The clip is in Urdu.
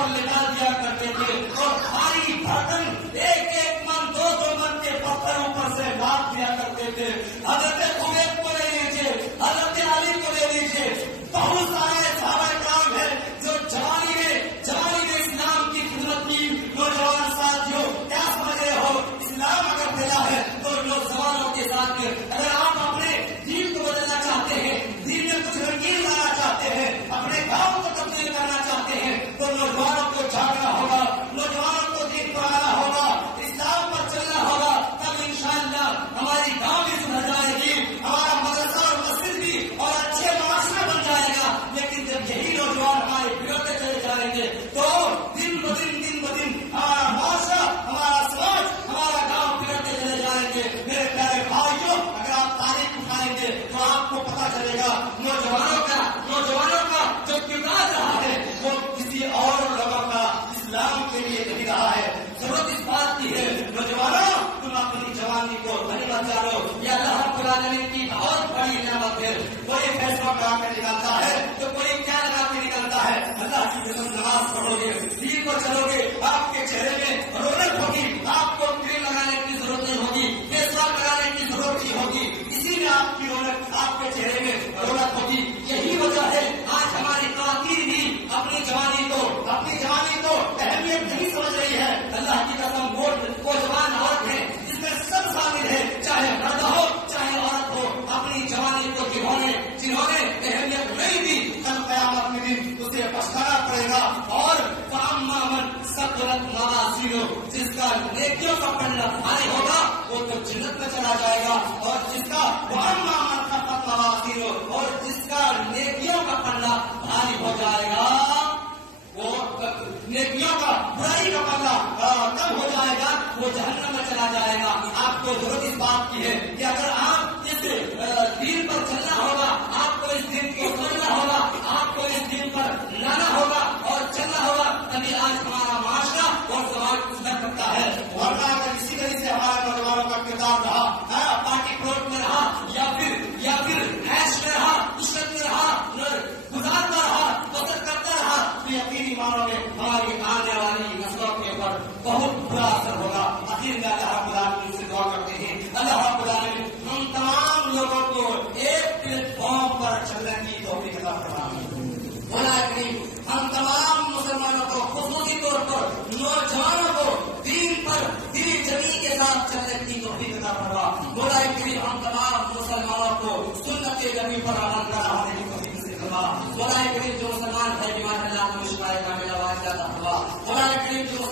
اور لٹا دیا کرتے تھے اور بھاری بھرکن ایک ایک من دو دو من کے پتھروں پر سے لاد دیا کرتے تھے. حضرت خبیب کو لے لیجیے, حضرت علی کو لے لیجیے, بہت سارے صحابہ کرام ہیں جو جوانی میں اسلام کی خدمت کی. نوجوان ساتھیوں, کیا سمجھ رہے ہو؟ اسلام اگر پھیلا ہے تو نوجوانوں کے ساتھ اگر آپ اپنے دین کو بدلنا چاہتے ہیں, دین میں کچھ رنگین لانا چاہتے ہیں, اپنے گاؤں کو تبدیل کرنا چاہتے ہیں, تو نوجوانوں کو جاگنا ہوگا, نوجوانوں کو دین پڑھانا ہوگا, اسلام پر چلنا ہوگا. تب انشاءاللہ ہماری گاؤں بھی سدھر جائے گی, ہمارا مدرسہ اور مسجد بھی اور اچھے معاشرہ بن جائے گا. لیکن جب یہی نوجوان ہمارے بگڑتے چلے جائیں گے تو دن بدن ہمارا معاشرہ, ہمارا سماج, ہمارا گاؤں بگڑتے چلے جائیں گے. میرے پیارے بھائیوں, اگر آپ تاریخ اٹھائیں گے تو آپ کو پتا چلے گا نوجوانوں کا جو کردار رہا ہے وہ کسی اور لوگوں کا اسلام کے لیے نہیں رہا ہے. ضرورت اس بات کی ہے نوجوانوں, تم اپنی جوانی کو غنیمت جانو. یہ اللہ رب العالمین کی بہت بڑی نعمت ہے. کوئی فیصلہ کرا کے نکالتا ہے تو کوئی کیا لگا کے نکالتا ہے. اللہ کی قسم, نماز پڑھو گے, دین کو چلو گے, آپ کے چہرے میں رونق ہوگی, آپ کو کریم لگانے کی ضرورت نہیں ہوگی, فیصلہ کرانے کی ضرورت نہیں ہوگی. اسی میں آپ کی رونق, آپ کے چہرے میں رونق ہوگی. یہی وجہ ہے آج ہماری خواتین بھی اپنی جوانی کو اہمیت نہیں سمجھ رہی ہے. اللہ کی قسم, وہ جوان عورت ہے جس میں سب شامل ہے, چاہے مرد ہو چاہے عورت ہو. اپنی جوانی کو جنہوں نے اہمیت نہیں دی, کل قیامت کے دن اسے پچھتانا پڑے گا. اور فاما من ثقلت موازینہ, جس کا نیکیوں کا پلڑا بھاری ہوگا وہ تو جنت میں چلا جائے گا. اور جس کا واما من خفت موازینہ, اور جس کا نیکیوں کا پلڑا بھاری ہو جائے گا, وہ نیکیوں کا برائی کا پلڑا کم ہو جائے گا, وہ جہنم میں چلا جائے گا. آپ کو ضرورت اس بات کی ہے کہ اگر آپ اس دین پر چلنا ہوگا, آپ کو اس دین کو سمجھنا ہوگا, آپ کو اس دین پر لانا ہوگا اور چلنا ہوگا, تبھی آج ہمارا معاشرہ اور سماج سدھر سکتا ہے. ورنہ اگر اسی طرح سے ہمارے نوجوانوں کا کردار رہا, پارٹی پلاٹ میں رہا یا پھر ایش میں رہا, عشرت میں رہا, گزارتا رہا, بسر کرتا رہا, تو یقینی معنوں میں ہماری آنے والی نسلوں کے اوپر بہت برا اثر ہوگا. اخیر میں اللہ رب العالمین سے دعا کرتے ہیں, اللہ رب العالمین ہم تمام لوگوں کو ایک پلیٹ فارم پر چلنے کی توفیق عطا فرمائے. مولا کریم ہم تمام مسلمانوں کو, خصوصی طور پر نوجوانوں کو دین پر دین جمی کے ساتھ چلنے کی توفیق عطا فرما. مولا کریم ہم تمام مسلمانوں کو سنت جمی پر عمل کرنا ہونے کی توفیق سے فرما. مولا کریم جو مسلمان بھائی بیمار اللہ کو شفا کاملہ واجب عطا فرما. مولا کریم جو